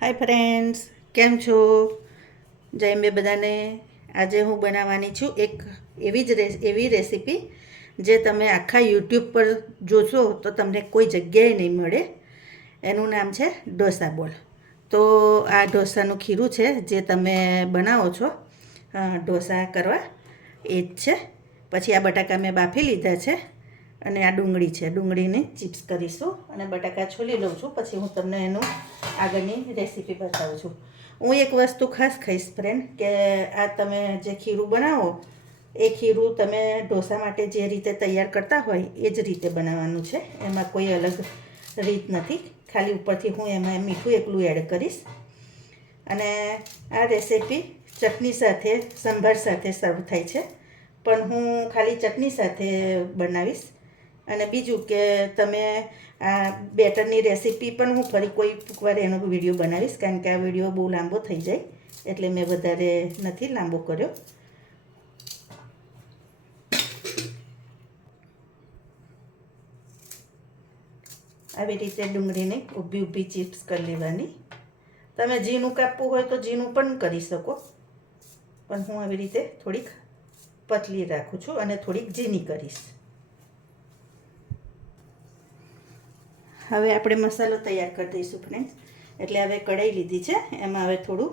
Hi friends કેમ છો? જય મેં બધાને. આજે હું બનાવવાની છું એક એવી જ એવી રેસીપી જે તમે આખા યુટ્યુબ પર જોશો તો તમને કોઈ જગ્યાએ નહીં મળે. એનું નામ છે ઢોસા બોલ. તો આ ઢોસાનું ખીરું છે જે તમે બનાવો છો ઢોસા કરવા, એ જ છે. પછી આ બટાકા મેં બાફી લીધા છે. અને આ ડુંગળી છે. ડુંગળીને ચિપ્સ કરીશું અને બટાકા છોલી લઉં છું. પછી હું તમને એનું આગળની રેસીપી બતાવું છું. હું એક વસ્તુ ખાસ ખાઈશ ફ્રેન્ડ કે આ તમે જે ખીરું બનાવો, એ ખીરું તમે ઢોસા માટે જે રીતે તૈયાર કરતા હોય, એ જ રીતે બનાવવાનું છે. એમાં કોઈ અલગ રીત નથી. ખાલી ઉપરથી હું એમાં મીઠું એકલું એડ કરીશ. અને આ રેસીપી ચટણી સાથે, સંભાર સાથે સર્વ થાય છે. પણ હું ખાલી ચટણી સાથે બનાવીશ. અને બીજું કે તમે આ બેટરની રેસીપી પણ હું ફરી કોઈ વાર એનો વીડિયો બનાવીશ, કારણ કે આ વીડિયો બહુ લાંબો થઈ જાય, એટલે મેં વધારે નથી લાંબો કર્યો. આવી રીતે ડુંગળીને ઊભી ઊભી ચિપ્સ કરી લેવાની. તમે ઝીણું કાપવું હોય તો ઝીણું પણ કરી શકો, પણ હું આવી રીતે થોડીક પતલી રાખું છું અને થોડીક ઝીણી કરીશ. હવે આપણે મસાલો તૈયાર કરી દઈશું ફ્રેન્ડ્સ એટલે હવે કઢાઈ લીધી છે. એમાં હવે થોડું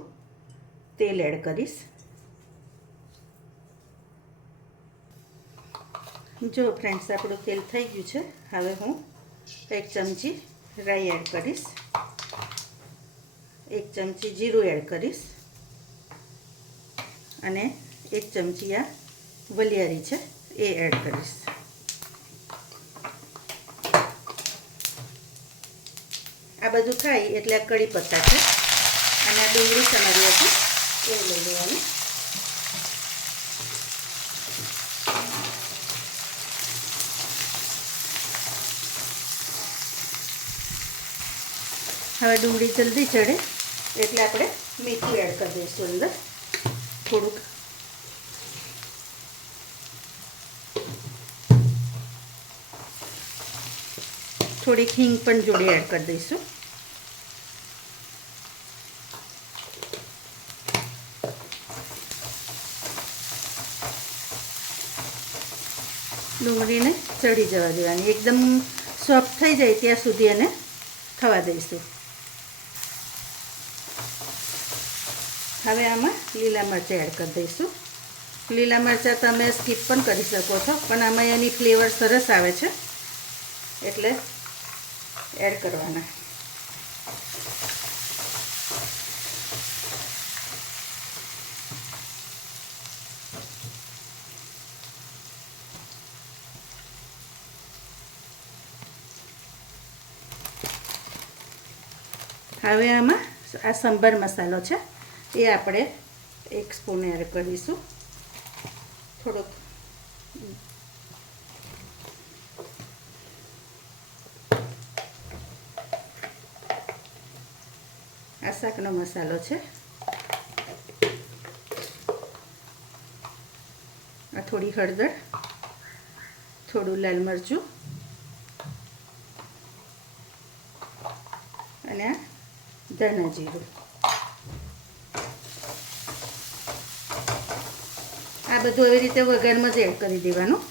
તેલ એડ કરીશ. જો ફ્રેન્ડ્સ આપણું તેલ થઈ ગયું છે. હવે હું એક ચમચી રાઈ એડ કરીશ. એક ચમચી જીરું એડ કરીશ. અને એક ચમચી આ વલિયારી છે, એ એડ કરીશ. આ બધું થાય એટલે આ કઢી પત્તા છે. અને આ ડુંગળી સમારી હતી. એ લઈ લેવાની. હવે ડુંગળી જલ્દી ચડે એટલે આપણે મીઠું એડ કરી દઈશું અંદર. થોડુંક. થોડીક હિંગ પણ જોડે એડ કરી દઈશું. ડુંગળીને ચડી જવા દેવાની. એકદમ સોફ્ટ થઈ જાય ત્યાં સુધી એને થવા દઈશું. હવે આમાં લીલા મરચાં એડ કરી દઈશું. લીલા મરચાં તમે સ્કીપ પણ કરી શકો છો, પણ આમાં એની ફ્લેવર સરસ આવે છે. એટલે એડ કરવાના. હવે આમાં આ સંભાર મસાલો છે, એ આપણે એક સ્પૂન એડ કરીશું. થોડોક. આ શાકનો મસાલો છે. આ થોડી હળદર, થોડું લાલ મરચું, અને આ ધાણા જીરું. આ બધું એવી રીતે વઘારમાં જ એડ કરી દેવાનું.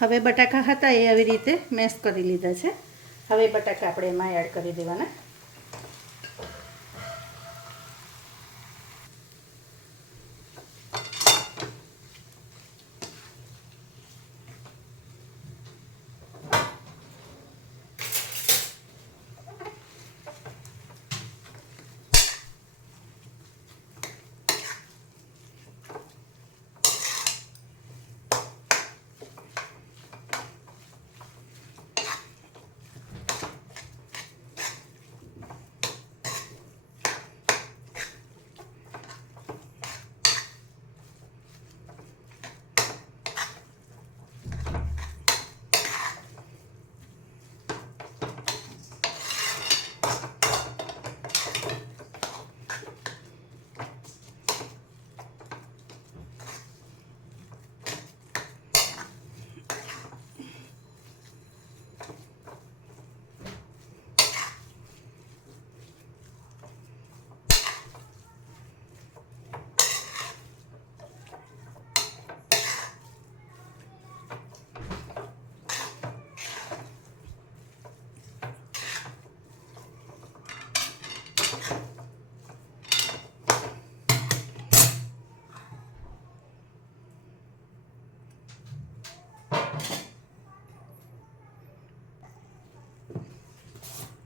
હવે બટાકા હતા એ આવી રીતે મેશ કરી લીધા છે. હવે બટાકા આપણે એમાં એડ કરી દેવાના.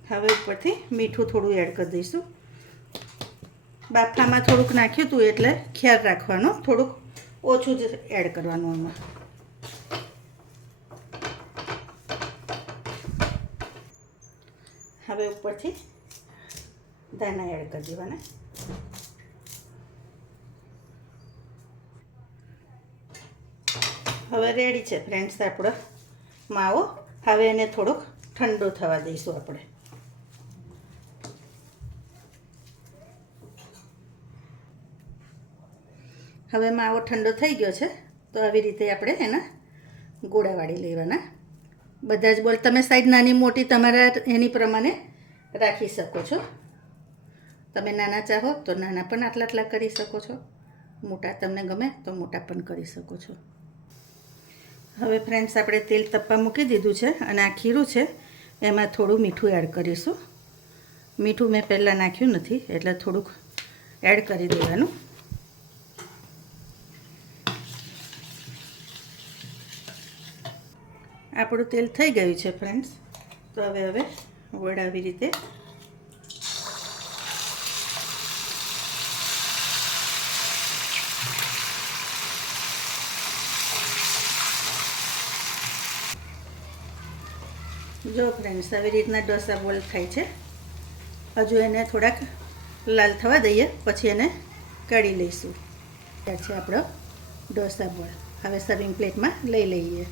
હવે ઉપરથી મીઠું થોડું એડ કરી દઈશું. બાફામાં થોડુંક નાખ્યું હતું એટલે ખ્યાલ રાખવાનો, થોડુંક ઓછું જ એડ કરવાનું આમાં. હવે ઉપરથી દાણા એડ કરી દેવાના. હવે રેડી છે ફ્રેન્ડ્સ આપણો માવો. હવે એને થોડોક ઠંડો થવા દઈશું આપણે. હવે માવો ઠંડો થઈ ગયો છે, તો આવી રીતે આપણે એના ગોળા વાળી લેવાના. બધા જ બોલ, તમે સાઈઝ નાની મોટી તમારા એની પ્રમાણે રાખી શકો છો. તમે નાના ચાહો તો નાના પણ આટલા આટલા કરી શકો છો. મોટા તમને ગમે તો મોટા પણ કરી શકો છો. હવે ફ્રેન્ડ્સ, આપણે તેલ તપ્પા મૂકી દીધું છે અને આ ખીરું છે, એમાં થોડું મીઠું એડ કરીશું. મીઠું મેં પહેલાં નાખ્યું નથી, એટલે થોડુંક એડ કરી દેવાનું. આપણું તેલ થઈ ગયું છે ફ્રેન્ડ્સ તો હવે હવે વડ આવી રીતે જો ફ્રેન્ડ્સ આવી રીતના ડોસા બોલ થાય છે. હજુ એને થોડાક લાલ થવા દઈએ, પછી એને કાઢી લઈશું. ત્યાં છે આપણો ડોસા બોલ. હવે સર્વિંગ પ્લેટમાં લઈ લઈએ.